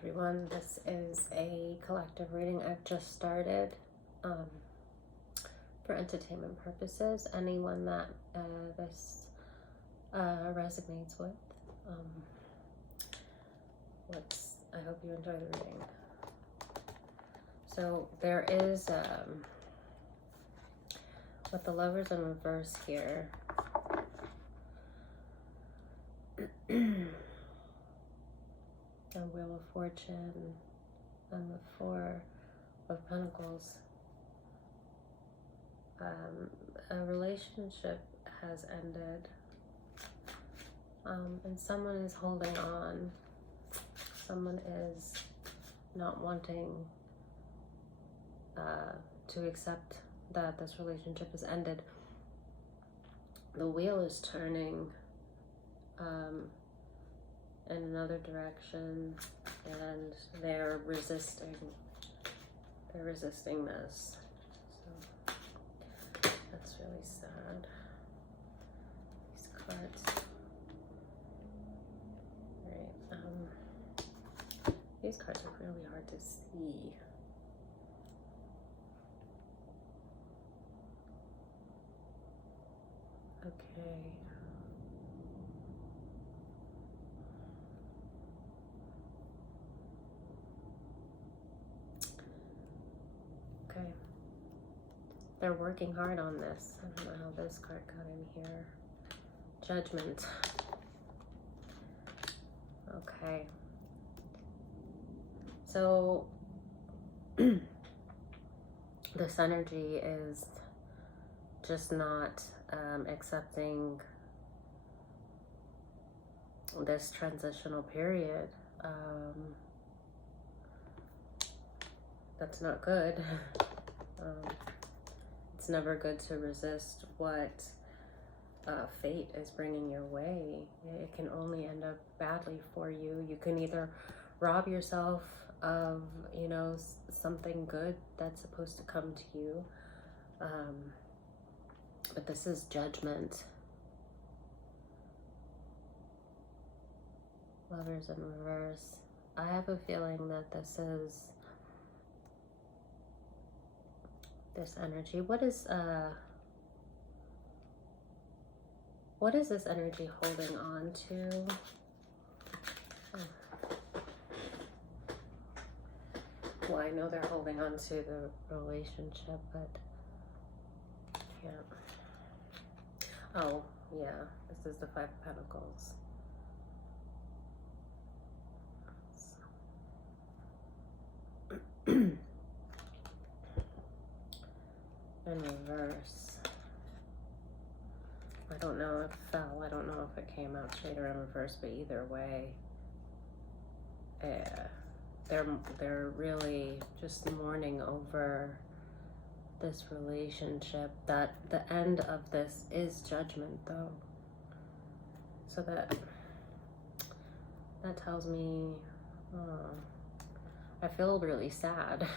everyone. This is a collective reading I've just started for entertainment purposes. Anyone that this resonates with, I hope you enjoy the reading. So there is, with the Lovers in reverse here, the Wheel of Fortune and the Four of Pentacles. A relationship has ended, and someone is holding on. Someone is not wanting to accept that this relationship has ended. The wheel is turning in another direction, and they're resisting this. So that's really sad. These cards, right? These cards are really hard to see. Okay. Okay. They're working hard on this. I don't know how this card got in here. Judgment. Okay. So this energy is just not accepting this transitional period. That's not good. It's never good to resist what fate is bringing your way. It can only end up badly for you. You can either rob yourself of, something good that's supposed to come to you. But this is judgment. Lovers in reverse. I have a feeling that this is this energy. What is this energy holding on to? Well, I know they're holding on to the relationship, but yeah. Oh, yeah. This is the Five of Pentacles. In reverse. I don't know if it fell. I don't know if it came out straight or in reverse, but either way, they're really just mourning over this relationship. That the end of this is judgment, though. So that tells me, I feel really sad.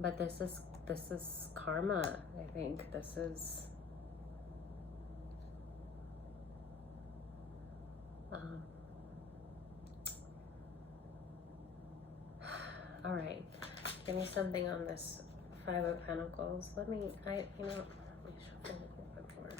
But this is karma. I think this is all right. Give me something on this Five of Pentacles. Let me shuffle it a little bit more.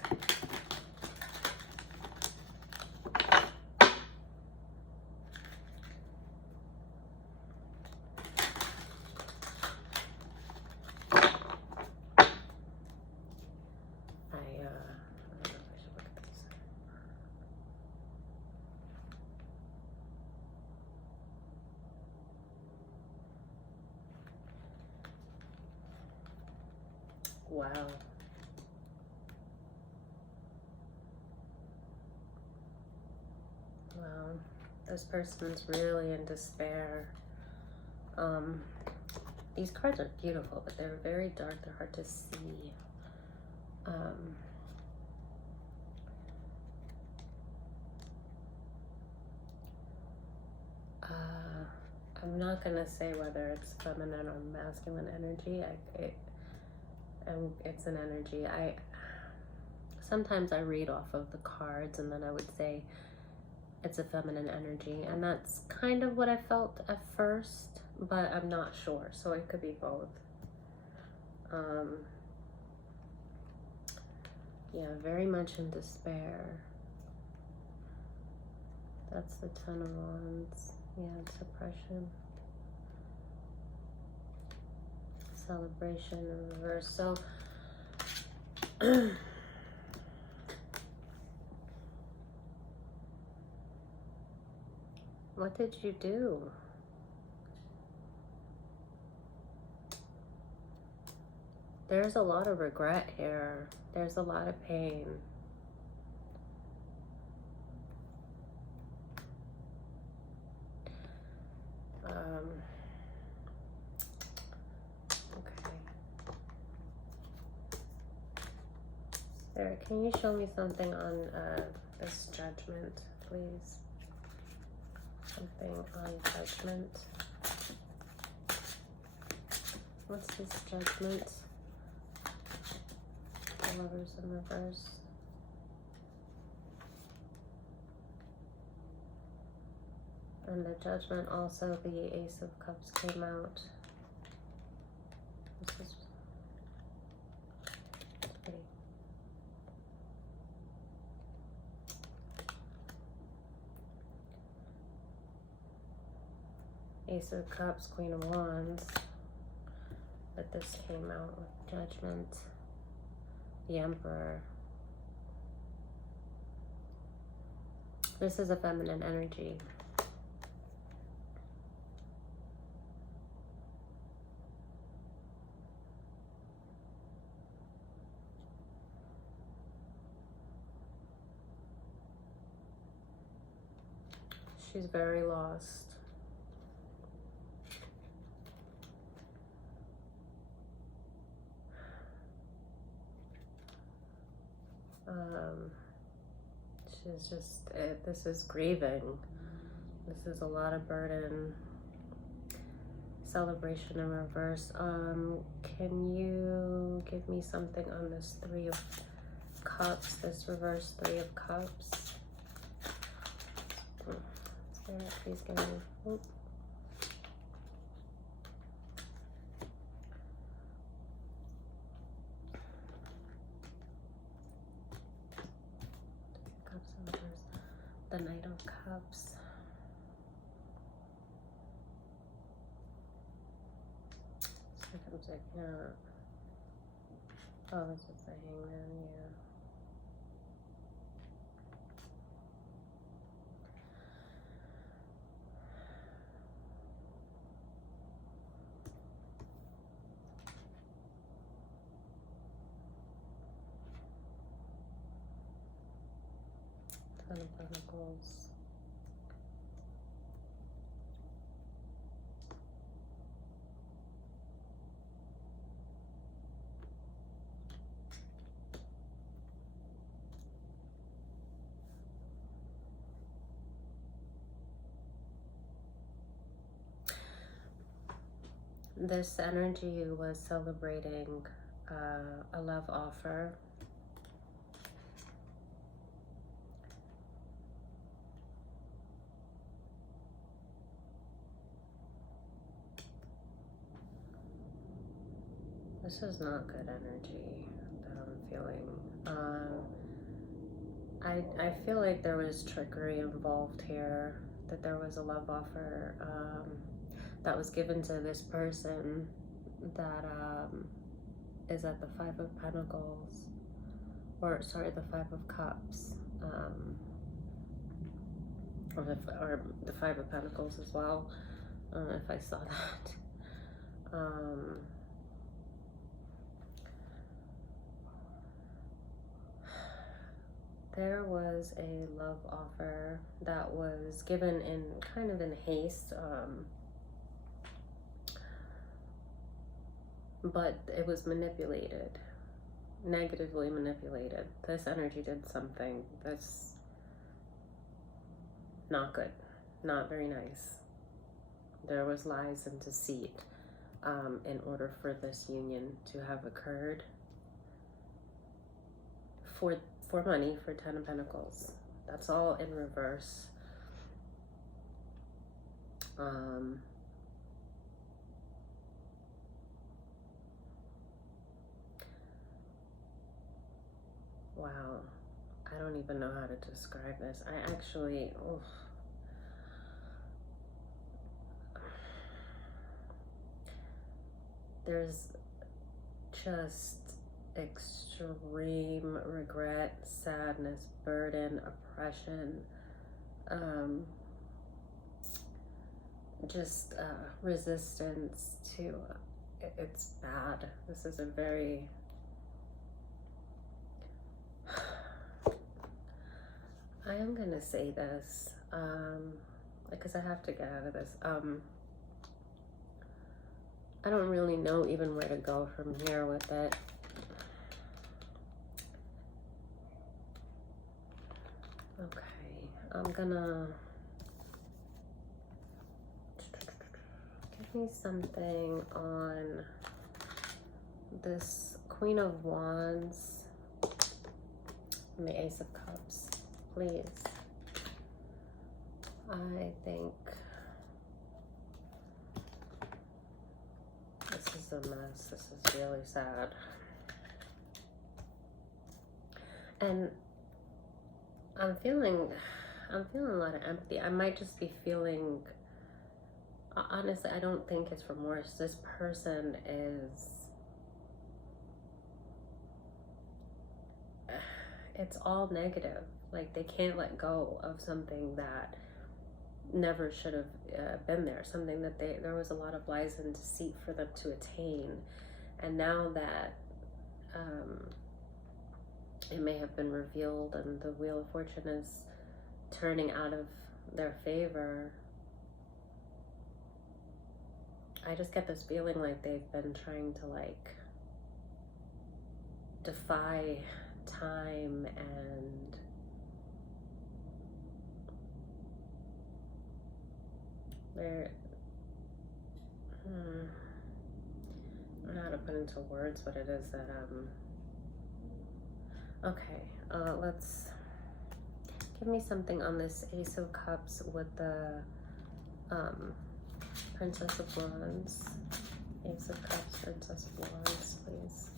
Wow. Wow. This person's really in despair. These cards are beautiful, but they're very dark. They're hard to see. I'm not gonna say whether it's feminine or masculine energy. It's an energy. sometimes I read off of the cards and then I would say it's a feminine energy, and that's kind of what I felt at first, but I'm not sure, so it could be both. Yeah, very much in despair. That's the Ten of Wands. Yeah, suppression. Celebration in reverse. So what did you do? There's a lot of regret here. There's a lot of pain. Okay. Eric, can you show me something on this Judgment, please? Something on Judgment. What's this Judgment? The Lovers in reverse. And the Judgment also, the Ace of Cups came out. This is pretty. Ace of Cups, Queen of Wands. But this came out with Judgment. The Emperor. This is a feminine energy. She's very lost. She's just, this is grieving. This is a lot of burden. Celebration in reverse. Can you give me something on this Three of Cups, this reverse Three of Cups? Spirit, please give me. Oh. Cups in reverse. The Knight of Cups. Yeah. Oh, this is the Hangman, yeah. Ten of Pentacles. This energy was celebrating a love offer. This is not good energy that I'm feeling. I feel like there was trickery involved here, that there was a love offer that was given to this person that is at the Five of Pentacles, or sorry, the Five of Cups, or the Five of Pentacles as well, if I saw that. There was a love offer that was given in kind of in haste, but it was manipulated, negatively manipulated. This energy did something that's not good, not very nice. There was lies and deceit in order for this union to have occurred. for money for 10 of Pentacles. That's all in reverse. Wow. I don't even know how to describe this. I actually, there's just extreme regret, sadness, burden, oppression, just resistance to, it's bad. This is a very, I am gonna say this, because I have to get out of this. I don't really know even where to go from here with it. Okay, I'm gonna give me something on this Queen of Wands and the Ace of Cups, please. I think this is a mess. This is really sad. And I'm feeling a lot of empathy. I might just be feeling, honestly, I don't think it's remorse. This person is, it's all negative. Like, they can't let go of something that never should have been there. Something that there was a lot of lies and deceit for them to attain. And now that it may have been revealed and the Wheel of Fortune is turning out of their favor, I just get this feeling like they've been trying to like defy time and they're I don't know how to put into words what it is that okay, let's give me something on this Ace of Cups with the Princess of Wands. Ace of Cups, Princess of Wands, please.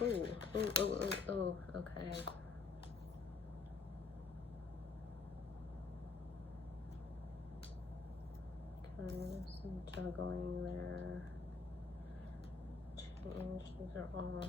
Ooh, ooh, ooh, ooh, ooh, okay. Some juggling there. Change, these are all.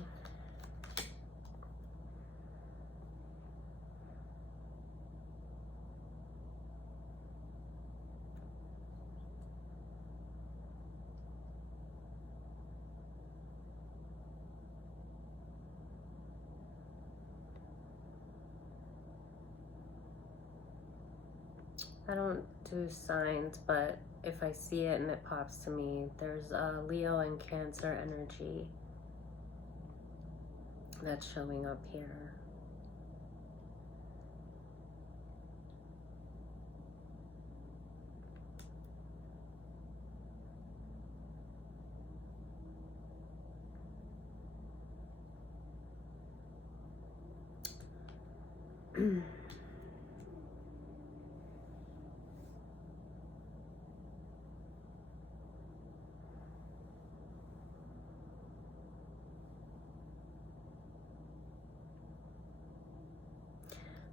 I don't do signs, but if I see it and it pops to me, there's a Leo and Cancer energy that's showing up here.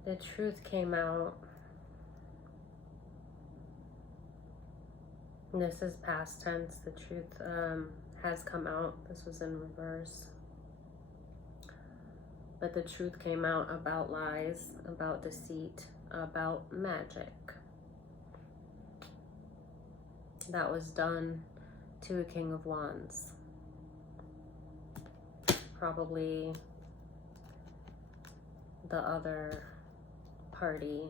The truth came out. And this is past tense. The truth has come out. This was in reverse. But the truth came out about lies, about deceit, about magic. That was done to a King of Wands. Probably the other party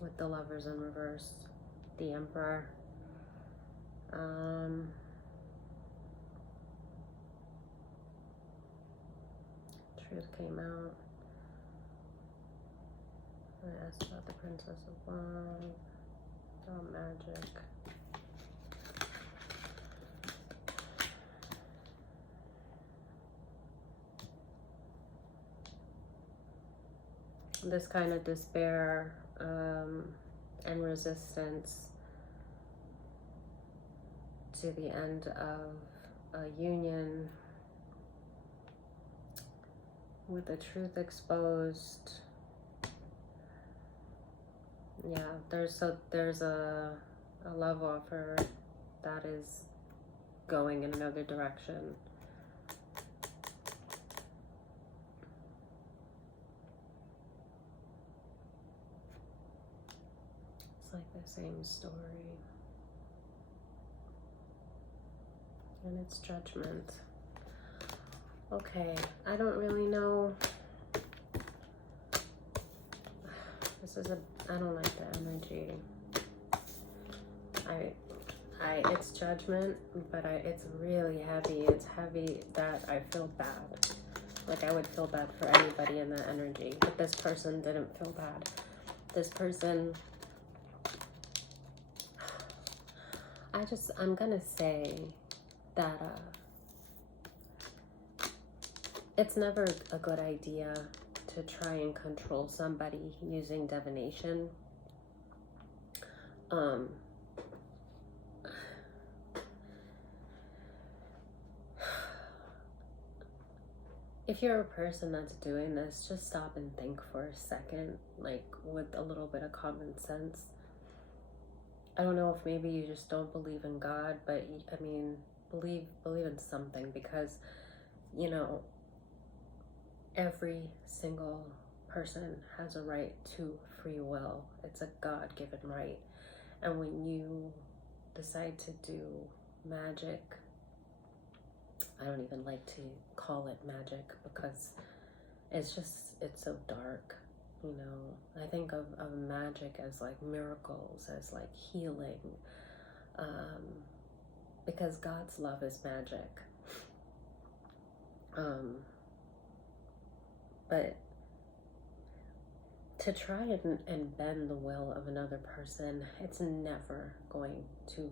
with the Lovers in reverse, the Emperor. Truth came out. I asked about the Princess of Wands, about magic. this kind of despair and resistance to the end of a union with the truth exposed. Yeah, there's a love offer that is going in another direction. It's like the same story. And it's judgment. Okay, I don't really know. I don't like the energy. It's judgment, but it's really heavy. It's heavy that I feel bad. Like I would feel bad for anybody in that energy, but this person didn't feel bad. This person, I'm gonna say that it's never a good idea to try and control somebody using divination. If you're a person that's doing this, just stop and think for a second, like with a little bit of common sense. I don't know if maybe you just don't believe in God, but I mean, believe in something, because, you know, every single person has a right to free will. It's a God-given right. And when you decide to do magic, I don't even like to call it magic because it's so dark, you know. I think of magic as like miracles, as like healing, because God's love is magic. But to try and bend the will of another person, it's never going to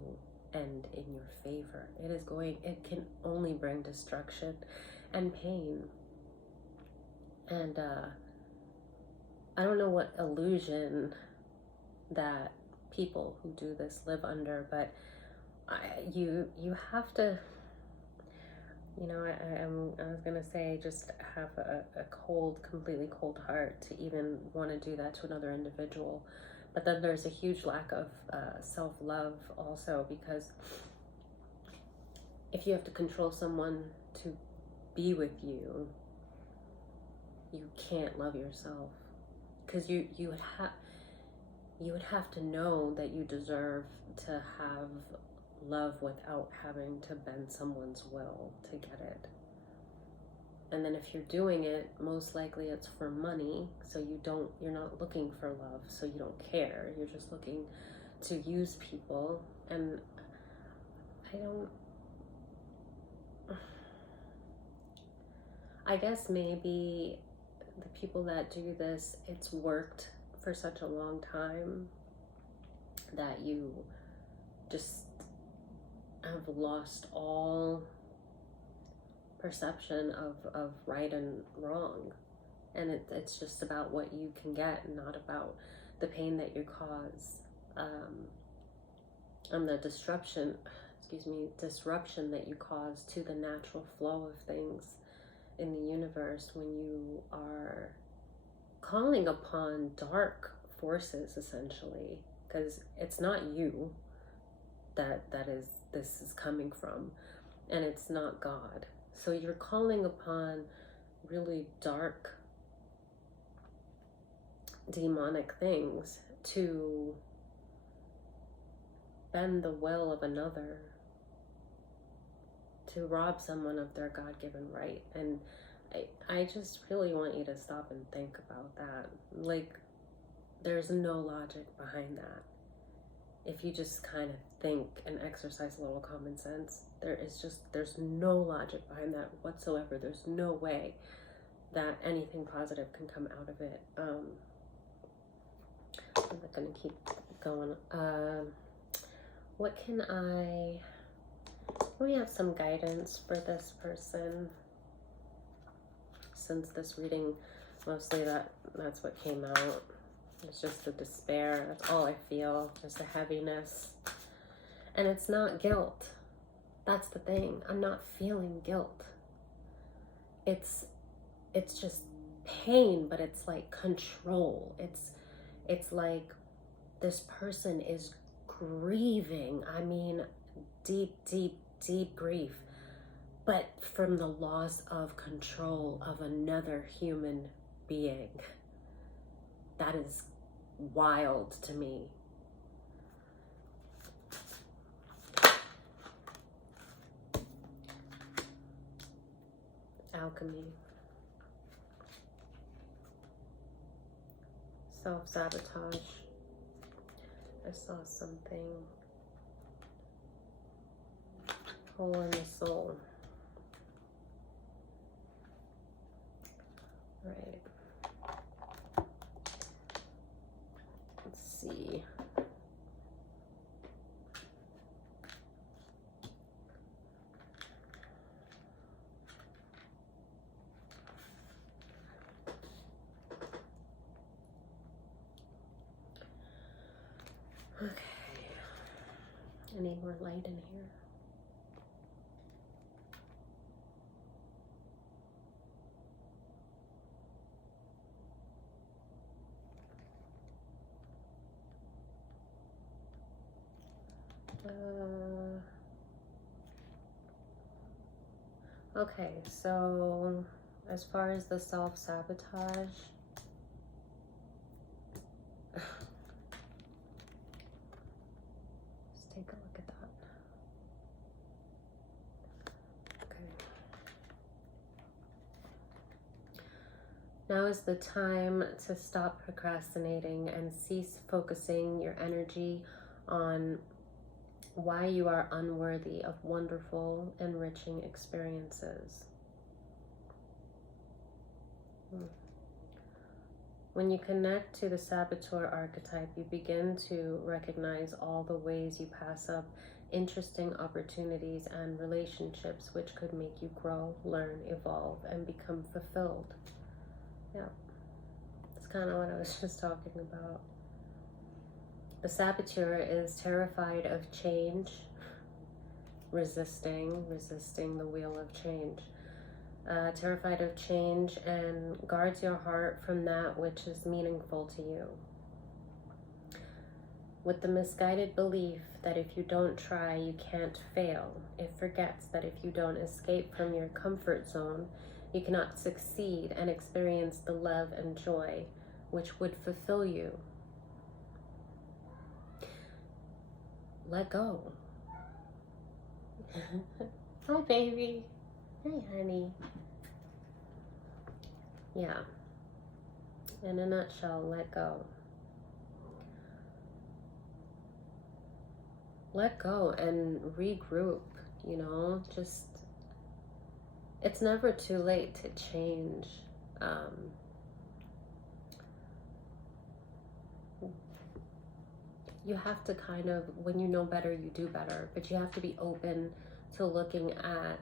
end in your favor. It can only bring destruction and pain. And I don't know what illusion that people who do this live under, but you have to, you know, I was gonna say, just have a completely cold heart to even want to do that to another individual. But then there's a huge lack of self-love also, because if you have to control someone to be with you, you can't love yourself, because you would have to know that you deserve to have love without having to bend someone's will to get it. And then if you're doing it, most likely it's for money, so you're not looking for love, so you don't care. You're just looking to use people. And I guess maybe the people that do this, it's worked for such a long time that you just have lost all perception of right and wrong. And it's just about what you can get, not about the pain that you cause, and the disruption that you cause to the natural flow of things in the universe when you are calling upon dark forces, essentially, because it's not you this is coming from, and it's not God. So you're calling upon really dark demonic things to bend the will of another, to rob someone of their God-given right. And I just really want you to stop and think about that. Like, there's no logic behind that. If you just kind of think and exercise a little common sense, there's no logic behind that whatsoever. There's no way that anything positive can come out of it. I'm not gonna keep going. We have some guidance for this person, since this reading Mostly that's what came out. It's just the despair. That's all I feel. Just a heaviness. And it's not guilt. That's the thing. I'm not feeling guilt. It's just pain, but it's like control. It's like this person is grieving. I mean, deep, deep, deep grief, but from the loss of control of another human being. That is wild to me. Alchemy. Self-sabotage. I saw something. Hole in the soul. Right. Let's see. Okay. Any more light in here? Okay, so as far as the self-sabotage, let's take a look at that. Okay. Now is the time to stop procrastinating and cease focusing your energy on why you are unworthy of wonderful, enriching experiences. When you connect to the saboteur archetype, you begin to recognize all the ways you pass up interesting opportunities and relationships which could make you grow, learn, evolve, and become fulfilled. Yeah, that's kind of what I was just talking about. The saboteur is terrified of change, resisting the wheel of change. Terrified of change and guards your heart from that which is meaningful to you. With the misguided belief that if you don't try, you can't fail, it forgets that if you don't escape from your comfort zone, you cannot succeed and experience the love and joy which would fulfill you. Let go. Hi, baby. Hey, honey. Yeah. In a nutshell, let go. Let go and regroup, you know, just, it's never too late to change. You have to kind of, when you know better, you do better, but you have to be open to looking at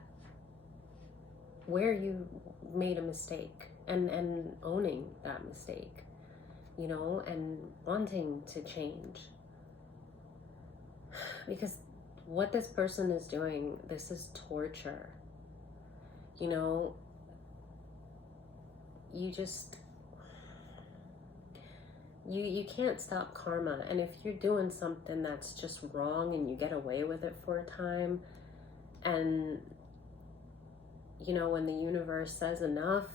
where you made a mistake and owning that mistake, you know, and wanting to change. Because what this person is doing, this is torture. You know, you just, you can't stop karma. And if you're doing something that's just wrong and you get away with it for a time, and you know, when the universe says enough,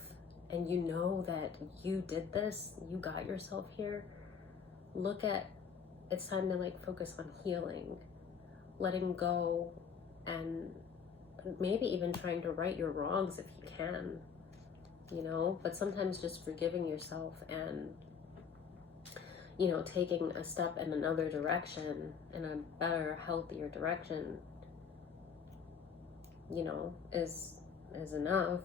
and you know that you did this, you got yourself here, it's time to like focus on healing, letting go, and maybe even trying to right your wrongs if you can, you know, but sometimes just forgiving yourself and, you know, taking a step in another direction, in a better, healthier direction, you know, is enough.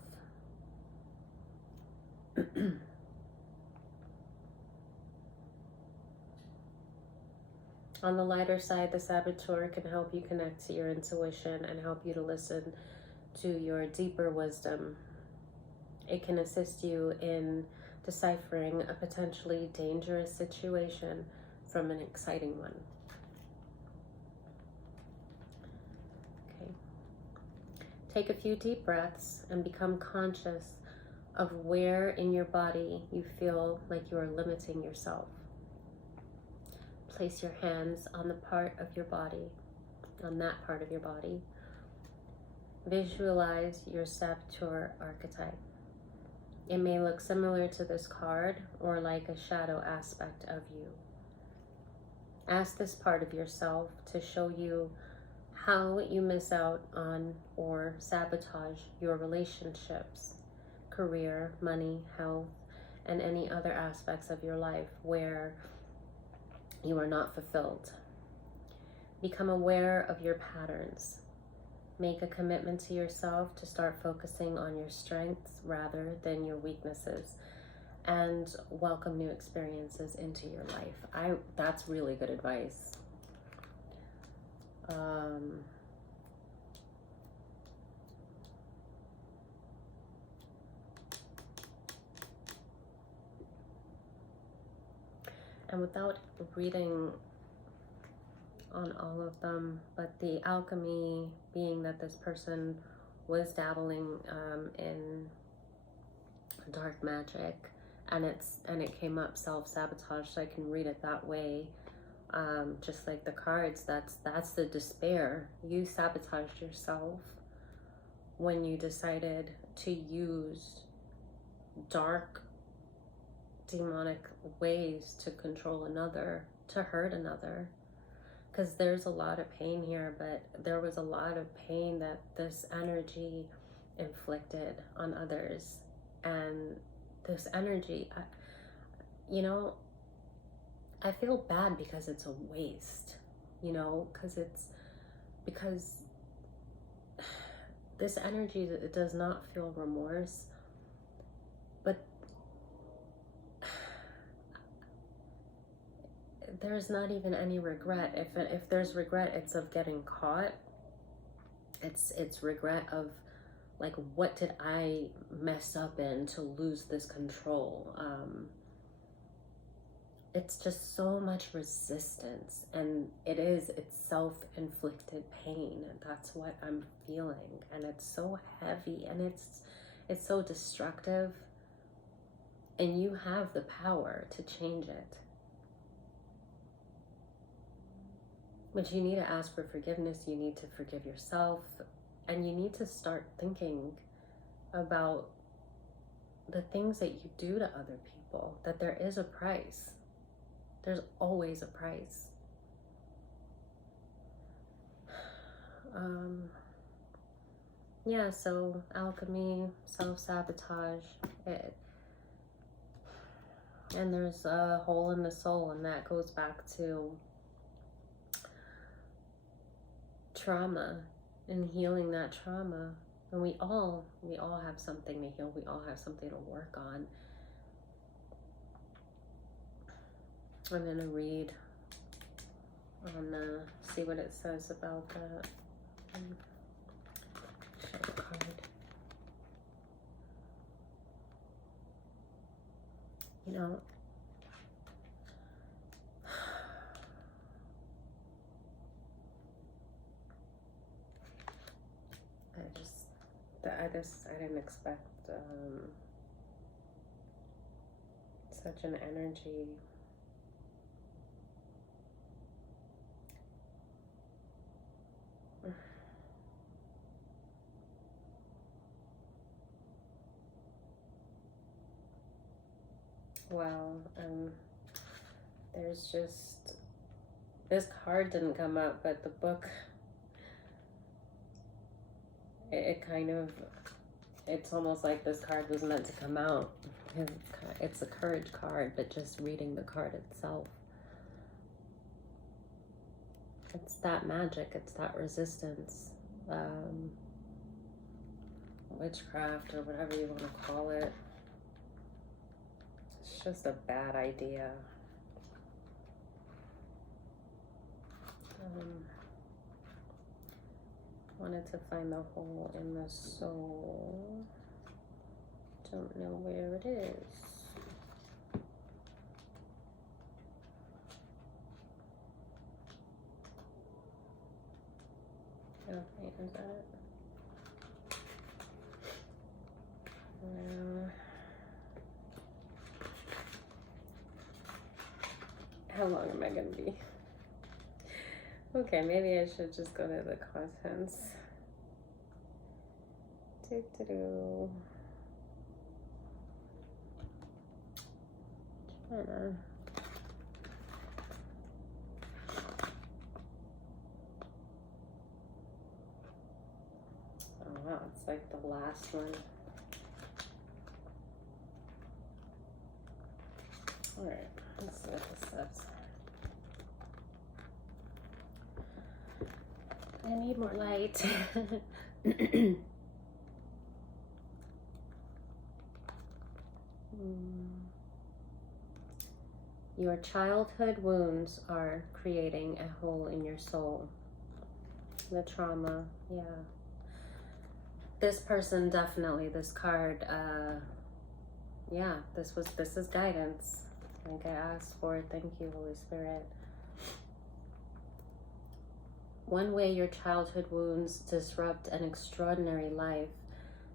On the lighter side, the saboteur can help you connect to your intuition and help you to listen to your deeper wisdom. It can assist you in deciphering a potentially dangerous situation from an exciting one. Okay. Take a few deep breaths and become conscious of where in your body you feel like you are limiting yourself. Place your hands on the part of your body, on that part of your body. Visualize your saboteur archetype. It may look similar to this card or like a shadow aspect of you. Ask this part of yourself to show you how you miss out on or sabotage your relationships, career, money, health, and any other aspects of your life where you are not fulfilled. Become aware of your patterns. Make a commitment to yourself to start focusing on your strengths rather than your weaknesses, and welcome new experiences into your life. That's really good advice. And without reading on all of them, but the alchemy being that this person was dabbling in dark magic, and it came up self-sabotage, so I can read it that way. Just like the cards, that's the despair. You sabotaged yourself when you decided to use dark demonic ways to control another, to hurt another. Because there's a lot of pain here, but there was a lot of pain that this energy inflicted on others. And this energy, I feel bad because it's a waste, because this energy, it does not feel remorse, but there's not even any regret. If there's regret, it's of getting caught. It's regret of, like, what did I mess up in to lose this control? It's just so much resistance, and it's self-inflicted pain. That's what I'm feeling, and it's so heavy, and it's so destructive, and you have the power to change it. But you need to ask for forgiveness, you need to forgive yourself, and you need to start thinking about the things that you do to other people, that there is a price. There's always a price. So alchemy, self-sabotage, and there's a hole in the soul, and that goes back to trauma and healing that trauma. And we all have something to heal. We all have something to work on. I'm going to read on see what it says about that. Show the card. I didn't expect such an energy. Well, there's just, this card didn't come up, but the book, it's almost like this card was meant to come out. It's a courage card, but just reading the card itself, it's that magic, it's that resistance, witchcraft, or whatever you want to call it. It's just a bad idea. Wanted to find the hole in the soul. Don't know where it is. Okay, is that it? How long am I going to be? Okay, maybe I should just go to the contents. China. Oh wow, it's like the last one. Alright, let's see what this says. I need more light. Your childhood wounds are creating a hole in your soul. The trauma, yeah. This person definitely, this card, yeah, this is guidance. Like I asked for it. Thank you, Holy Spirit. One way your childhood wounds disrupt an extraordinary life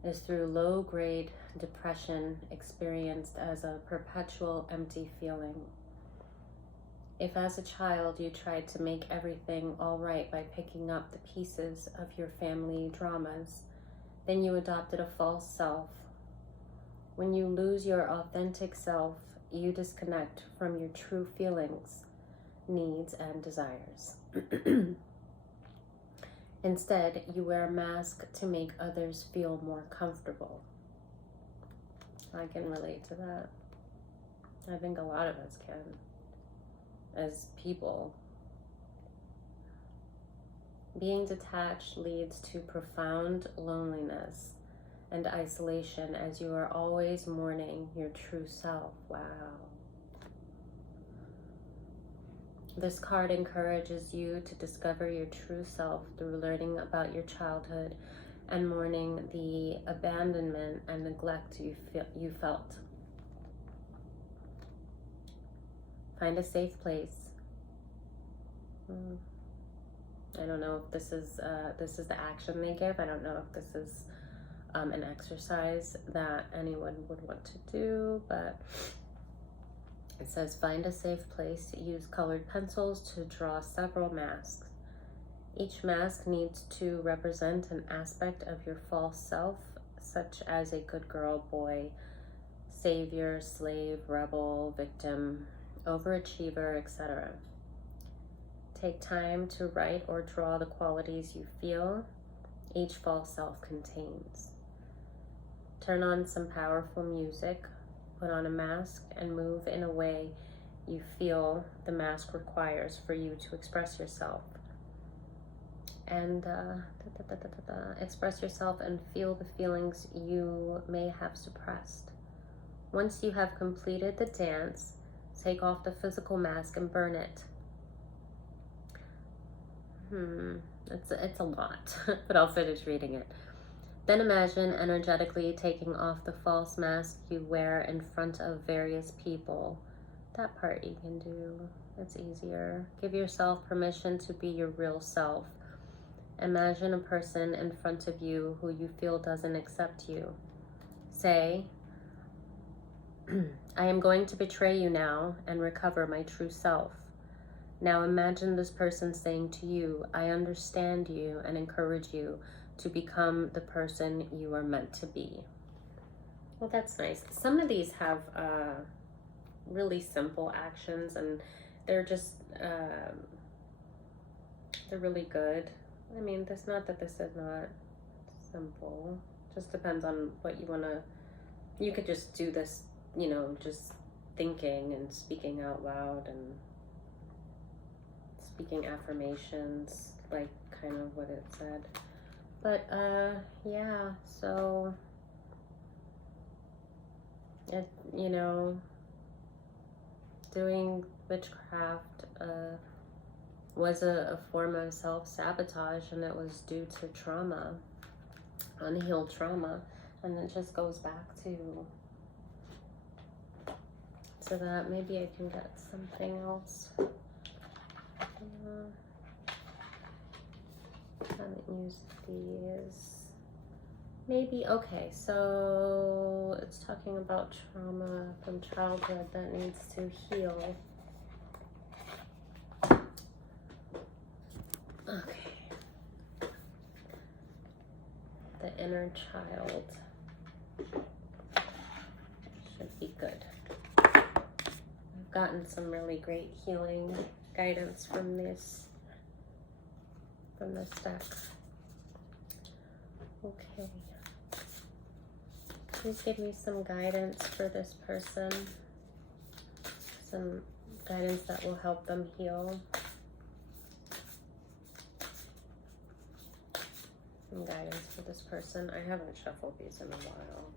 is through low-grade depression experienced as a perpetual empty feeling. If as a child you tried to make everything all right by picking up the pieces of your family dramas, then you adopted a false self. When you lose your authentic self, you disconnect from your true feelings, needs, and desires. Instead, you wear a mask to make others feel more comfortable. I can relate to that. I think a lot of us can, as people. Being detached leads to profound loneliness and isolation as you are always mourning your true self. Wow. This card encourages you to discover your true self through learning about your childhood and mourning the abandonment and neglect you felt. Find a safe place. I don't know if this is the action they give. I don't know if this is an exercise that anyone would want to do, but it says find a safe place. Use colored pencils to draw several masks. Each mask needs to represent an aspect of your false self, such as a good girl, boy, savior, slave, rebel, victim, overachiever, etc. Take time to write or draw the qualities you feel each false self contains. Turn on some powerful music, put on a mask, and move in a way you feel the mask requires for you to express yourself. And express yourself and feel the feelings you may have suppressed. Once you have completed the dance, take off the physical mask and burn it. It's a lot, but I'll finish reading it. Then imagine energetically taking off the false mask you wear in front of various people. That part you can do. It's easier. Give yourself permission to be your real self. Imagine a person in front of you who you feel doesn't accept you. Say, I am going to betray you now and recover my true self. Now imagine this person saying to you, I understand you and encourage you to become the person you are meant to be. Well, that's nice. Some of these have really simple actions, and they're just, they're really good. I mean, it's not that this is not simple. Just depends on what you want to, you could just do this, you know, just thinking and speaking out loud and speaking affirmations, like kind of what it said. But yeah, so it, you know, doing witchcraft was a form of self-sabotage, and it was due to trauma, unhealed trauma, and it just goes back to that. Maybe I can get something else. Haven't used these. Maybe, okay, so it's talking about trauma from childhood that needs to heal. Okay. The inner child should be good. I've gotten some really great healing guidance from this deck. Okay. Please give me some guidance for this person. Some guidance that will help them heal. Some guidance for this person. I haven't shuffled these in a while.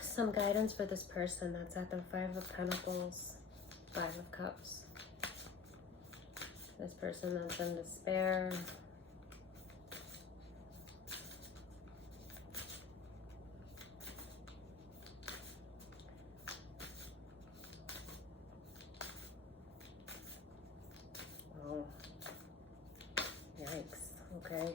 Some guidance for this person that's at the 5 of Pentacles, 5 of Cups. This person that's in despair. Oh, yikes, okay.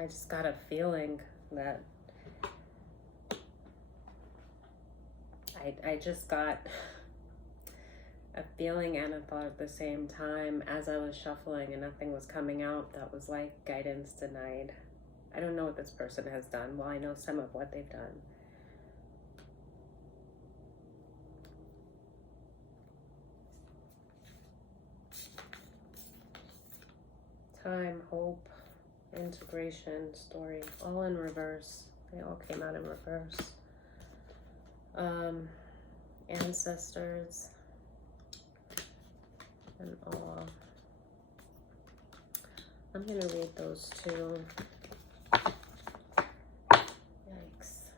I just got a feeling that I just got a feeling and a thought at the same time as I was shuffling and nothing was coming out that was like guidance denied. I don't know what this person has done. Well, I know some of what they've done. Time, hope, integration, story, all in reverse. They all came out in reverse. Ancestors and awe. I'm gonna read those two. Yikes.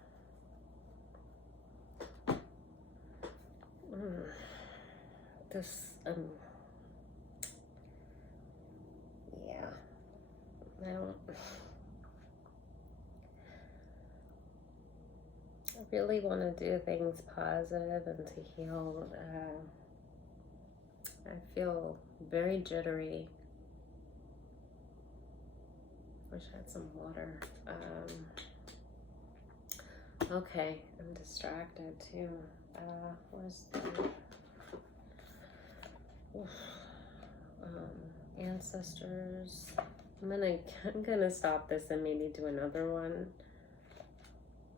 This yeah. I really want to do things positive and to heal. I feel very jittery. Wish I had some water. Okay, I'm distracted too. Where's the ancestors? I'm gonna stop this and maybe do another one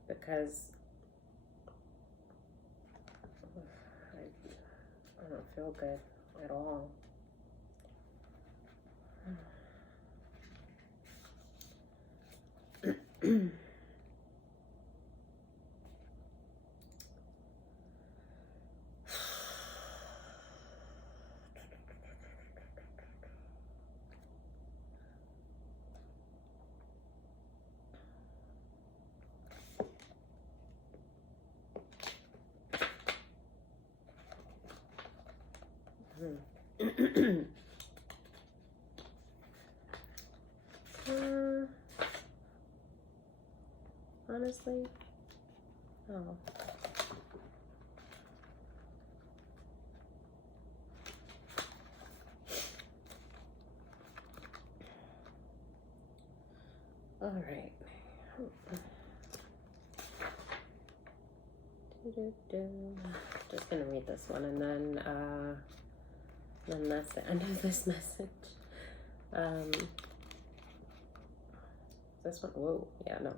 because I don't feel good at all. Honestly, oh. All right. Just gonna read this one and then that's the end of this message. This one, whoa, yeah, no.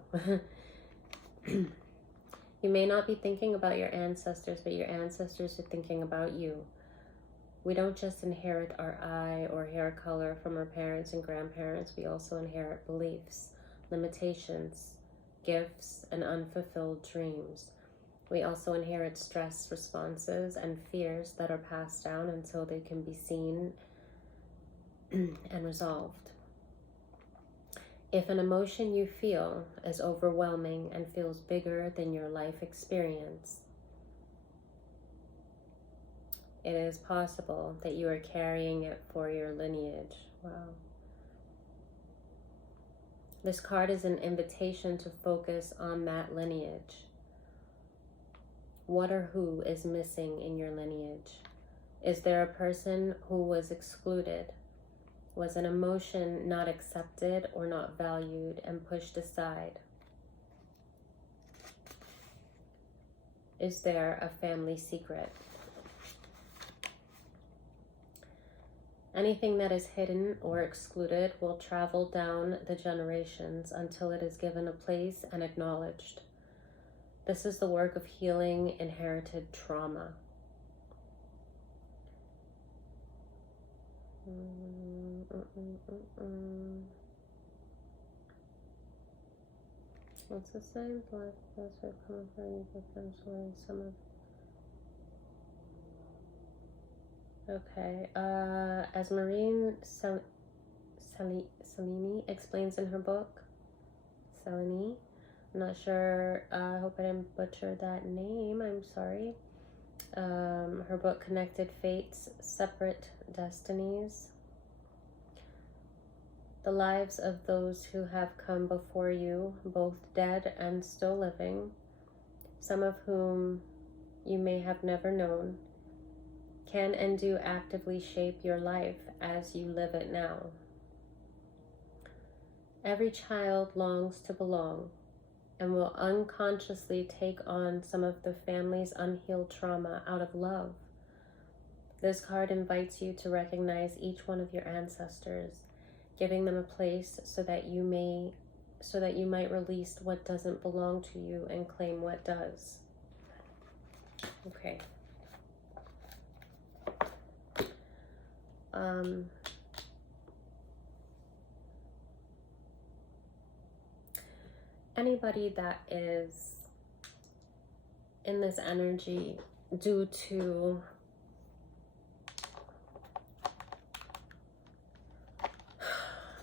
You may not be thinking about your ancestors, but your ancestors are thinking about you. We don't just inherit our eye or hair color from our parents and grandparents. We also inherit beliefs, limitations, gifts, and unfulfilled dreams. We also inherit stress responses and fears that are passed down until they can be seen and resolved. If an emotion you feel is overwhelming and feels bigger than your life experience, it is possible that you are carrying it for your lineage. Wow. This card is an invitation to focus on that lineage. What or who is missing in your lineage? Is there a person who was excluded? Was an emotion not accepted or not valued and pushed aside? Is there a family secret? Anything that is hidden or excluded will travel down the generations until it is given a place and acknowledged. This is the work of healing inherited trauma. What's the same? Okay. As Maureen Salini explains in her book, Salini, I'm not sure, I hope I didn't butcher that name, I'm sorry. Her book, Connected Fates, Separate Destinies. The lives of those who have come before you, both dead and still living, some of whom you may have never known, can and do actively shape your life as you live it now. Every child longs to belong and will unconsciously take on some of the family's unhealed trauma out of love. This card invites you to recognize each one of your ancestors, giving them a place so that you might release what doesn't belong to you and claim what does. Okay. Anybody that is in this energy due to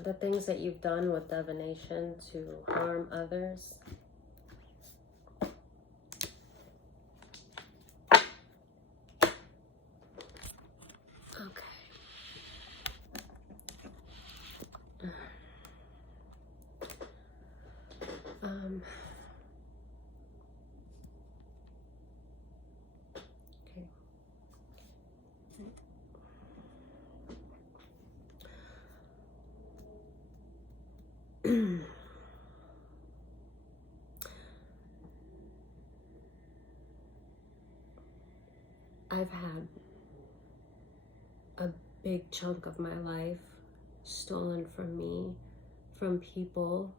the things that you've done with divination to harm others, I've had a big chunk of my life stolen from me, from people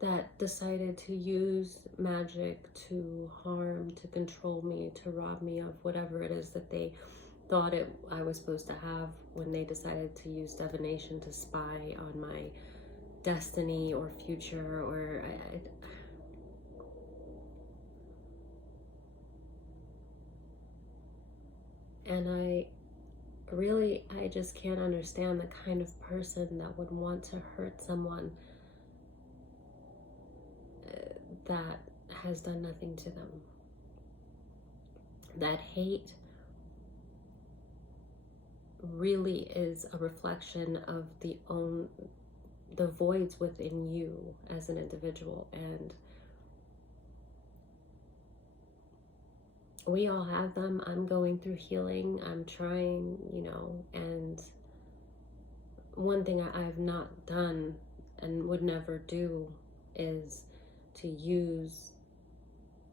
that decided to use magic to harm, to control me, to rob me of whatever it is that they thought I was supposed to have when they decided to use divination to spy on my destiny or future, or and I just can't understand the kind of person that would want to hurt someone that has done nothing to them. That hate really is a reflection of the voids within you as an individual, and we all have them. I'm going through healing. I'm trying, and one thing I've not done and would never do is to use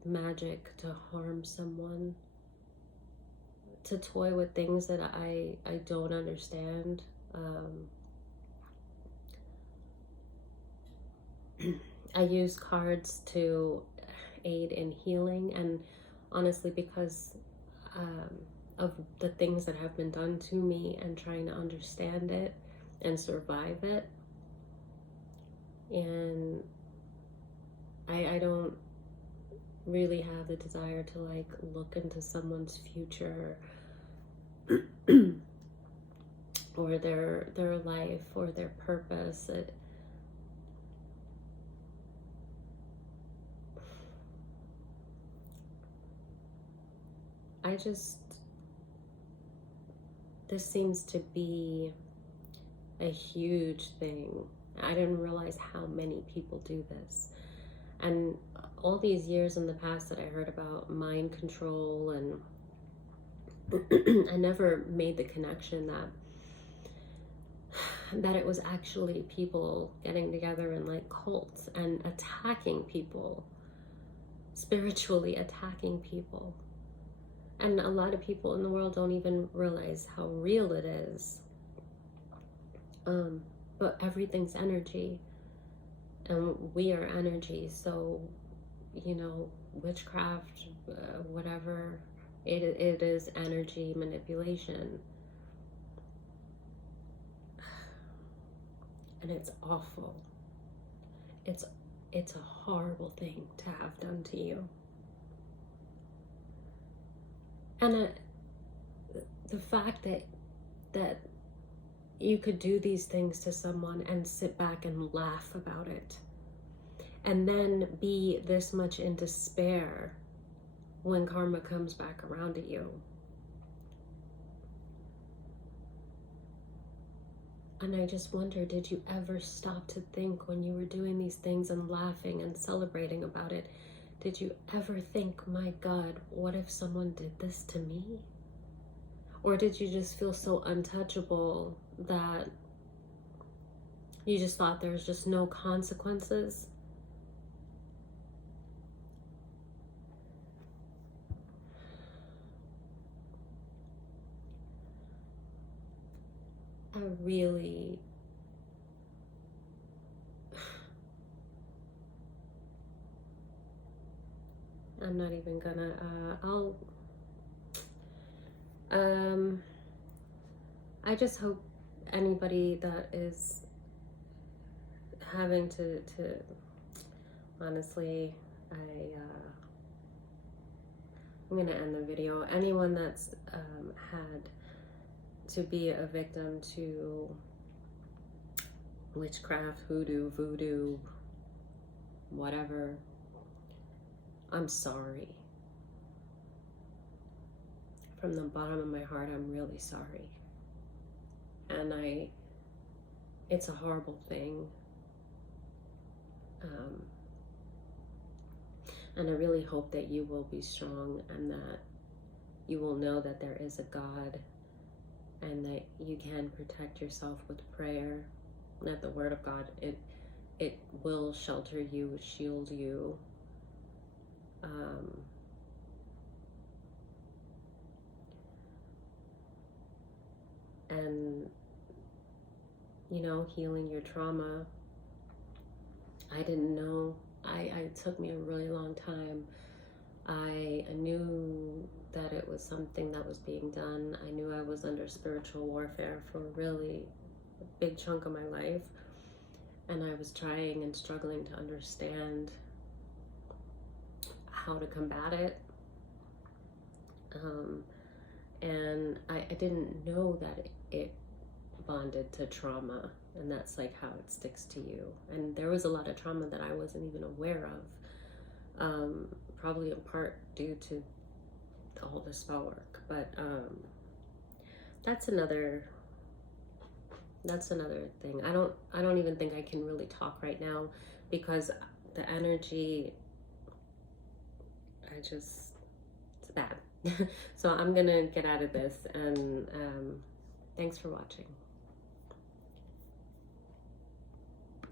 magic to harm someone, to toy with things that I don't understand. I use cards to aid in healing, and honestly, because of the things that have been done to me and trying to understand it and survive it, and I don't really have the desire to like look into someone's future or their life or their purpose, this seems to be a huge thing. I didn't realize how many people do this. And all these years in the past that I heard about mind control, and I never made the connection that it was actually people getting together in like cults and attacking people, spiritually attacking people. And a lot of people in the world don't even realize how real it is. But everything's energy, and we are energy. So, you know, witchcraft, whatever, it is energy manipulation. And it's awful. It's a horrible thing to have done to you. And the fact that you could do these things to someone and sit back and laugh about it, and then be this much in despair when karma comes back around at you. And I just wonder, did you ever stop to think when you were doing these things and laughing and celebrating about it, did you ever think, my God, what if someone did this to me? Or did you just feel so untouchable that you just thought there's just no consequences? I'm not even gonna, I just hope anybody that is having to honestly, I'm gonna end the video. Anyone that's had to be a victim to witchcraft, hoodoo, voodoo, whatever, I'm sorry. From the bottom of my heart, I'm really sorry. And it's a horrible thing. And I really hope that you will be strong, and that you will know that there is a God, and that you can protect yourself with prayer, that the word of God, it will shelter you, shield you. And, you know, healing your trauma. I didn't know. It took me a really long time. I knew that it was something that was being done. I knew I was under spiritual warfare for a really big chunk of my life. And I was trying and struggling to understand how to combat it. And I didn't know that it bonded to trauma, and that's like how it sticks to you. And there was a lot of trauma that I wasn't even aware of, probably in part due to all the spell work. But that's another thing. I don't even think I can really talk right now, because the energy, it's bad. So I'm gonna get out of this, and thanks for watching.